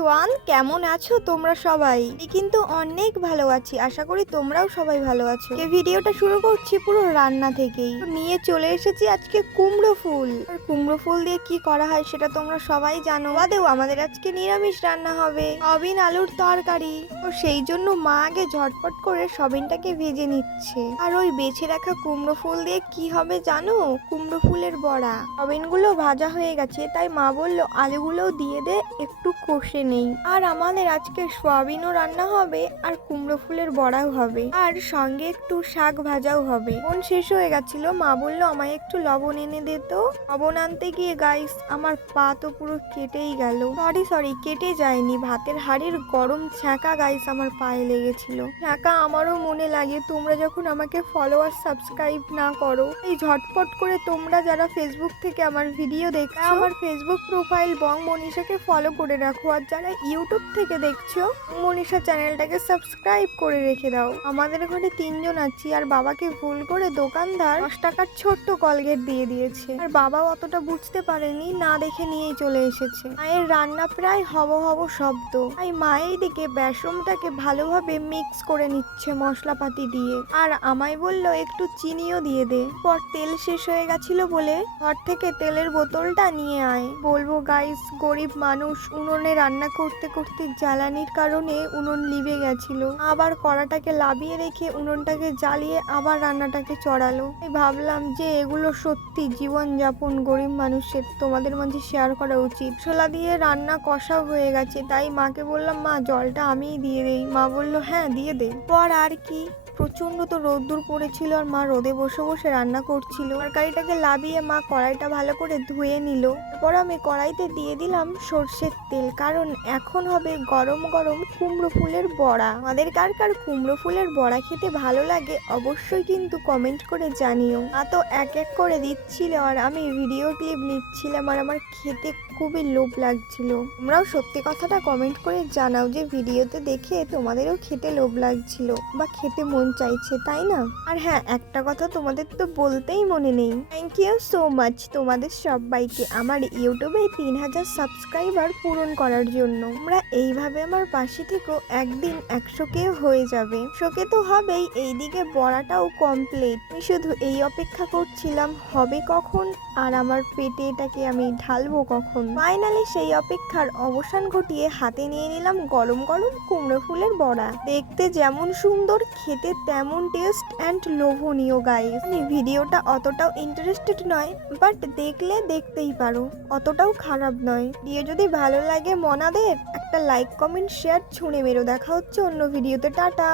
Everyone, কেমন আছো তোমরা সবাই? আমি কিন্তু অনেক ভালো আছি, আশা করি তোমরাও সবাই ভালো আছো। এই ভিডিওটা শুরু করছি পুরো রান্না থেকেই। নিয়ে চলে এসেছি আজকে কুমড়ো ফুল। আর কুমড়ো ফুল দিয়ে কি করা হয় সেটা তোমরা সবাই জানো। বাদেও আমাদের আজকে নিরামিষ রান্না হবে, সয়াবিন আলুর তরকারি। তো সেই জন্য মা আগে ঝটপট করে সয়াবিনটাকে ভেজে নিচ্ছে। আর ওই বেছে রাখা কুমড়ো ফুল দিয়ে কি হবে জানো? কুমড়ো ফুলের বড়া। সয়াবিনগুলো ভাজা হয়ে গেছে, তাই মা বললো আলুগুলোও দিয়ে দে, একটু কষে নেই। আর আমাদের আজকে সয়াবিনও রান্না হবে আর কুমড়ো ফুলের বড়াও হবে, আর সঙ্গে একটু শাক ভাজাও হবে। লবণ শেষ হয়ে গেছিল, মা বললো আমায় একটু লবণ এনে দে তো। লবণ আনতে গিয়ে গাইস আমার পা তো পুরো কেটেই গেল। সরি কেটে যায়নি, ভাতের হাঁড়ির গরম ছ্যাঁকা গাইস আমার পায়ে লেগেছিল। ছ্যাঁকা আমারও মনে লাগে, তোমরা যখন আমাকে ফলো আর সাবস্ক্রাইব না করো। এই ঝটপট করে তোমরা যারা ফেসবুক থেকে আমার ভিডিও দেখছো, আমার ফেসবুক প্রোফাইল বং মনীষাকে ফলো করে রাখো। আর যারা ইউটিউব থেকে দেখছো, মনীষা চ্যানেলটাকে সাবস্ক্রাইব করে রেখে দাও। আমাদের ঘরে 3 জন আছি, আর বাবাকে ভুল করে দোকানদার 10 টাকার ছোট্ট কলগেট দিয়ে দিয়েছে। আর বাবা অতটা বুঝতে পারেনি, না দেখে নিয়েই চলে এসেছে। মায়ের রান্না প্রায় হব শব্দ। তাই মা এইদিকে বেসনটাকে ভালোভাবে মিক্স করে নিচ্ছে মশলাপাতি দিয়ে। আর আমায় বলল একটু চিনিও দিয়ে দে। পর তেল শেষ হয়ে গেছিল বলে ঘর থেকে তেলের বোতলটা নিয়ে আয়। বলবো গাইস, গরিব মানুষ, উনুনে রান্না করতে করতে জ্বালানির কারণে উনুন লিভে গেছিল। আবার কড়াটাকে লাবিয়ে রেখে উনুনটাকে জ্বালিয়ে আবার রান্নাটাকে চড়ালো। আমি ভাবলাম যে এগুলো সত্যি জীবন যাপন গরিব মানুষের, তোমাদের মাঝে শেয়ার করা উচিত। ছোলা দিয়ে রান্না কষাও হয়ে গেছে, তাই মাকে বললাম মা জলটা আমিই দিয়ে দেই। মা বলল হ্যাঁ দিয়ে দে। পর আর কি, প্রচন্ড তো রোদ্দুর পড়েছিল, আর মা রোদে বসে বসে রান্না করছিল। তরকারিটাকে লাবিয়ে মা কড়াইটা ভালো করে ধুয়ে নিল। এরপর আমি কড়াইতে দিয়ে দিলাম সর্ষের তেল, কারণ এখন হবে গরম গরম কুমড়ো ফুলের বড়া। আমাদের কার কার কুমড়ো ফুলের বড়া খেতে ভালো লাগে অবশ্যই কিন্তু কমেন্ট করে জানিও। তো এক এক করে দিচ্ছিল, আর আমি ভিডিও ক্লিপ নিচ্ছিলাম, আর আমার খেতে খুবই লোভ লাগছিল। তোমরাও সত্যি কথাটা কমেন্ট করে জানাও যে ভিডিওতে দেখে তোমাদেরও খেতে লোভ লাগছিল বা খেতে মন চাইছে, তাই না? আর হ্যাঁ, একটা কথা তোমাদের তো বলতেই মনে নেই, থ্যাংক ইউ সো মাচ তোমাদের সবাইকে আমার ইউটিউবে 3000 সাবস্ক্রাইবার পূরণ করার জন্য। তোমরা এইভাবে আমার পাশে থেকেও একদিন 100K হয়ে যাবে। 100K তো হবেই, এইদিকে বড়াটাও কমপ্লিট। আমি শুধু এই অপেক্ষা করছিলাম হবে কখন, আর আমার পেটে এটাকে আমি ঢালবো কখন। ফাইনালি সেই অপেক্ষার অবসান ঘটিয়ে হাতে নিয়ে নিলাম গরম গরম কুমড়ো ফুলের বড়া। দেখতে যেমন সুন্দর, খেতে তেমন টেস্ট অ্যান্ড লোভনীয় গাইস। ভিডিওটা অতটাও ইন্টারেস্টেড নয়, বাট দেখলে দেখতেই পারো, অতটাও খারাপ নয়। ভিডিও যদি ভালো লাগে মনাদের একটা লাইক কমেন্ট শেয়ার ছুঁড়ে মেরো। দেখা হচ্ছে অন্য ভিডিওতে, টাটা।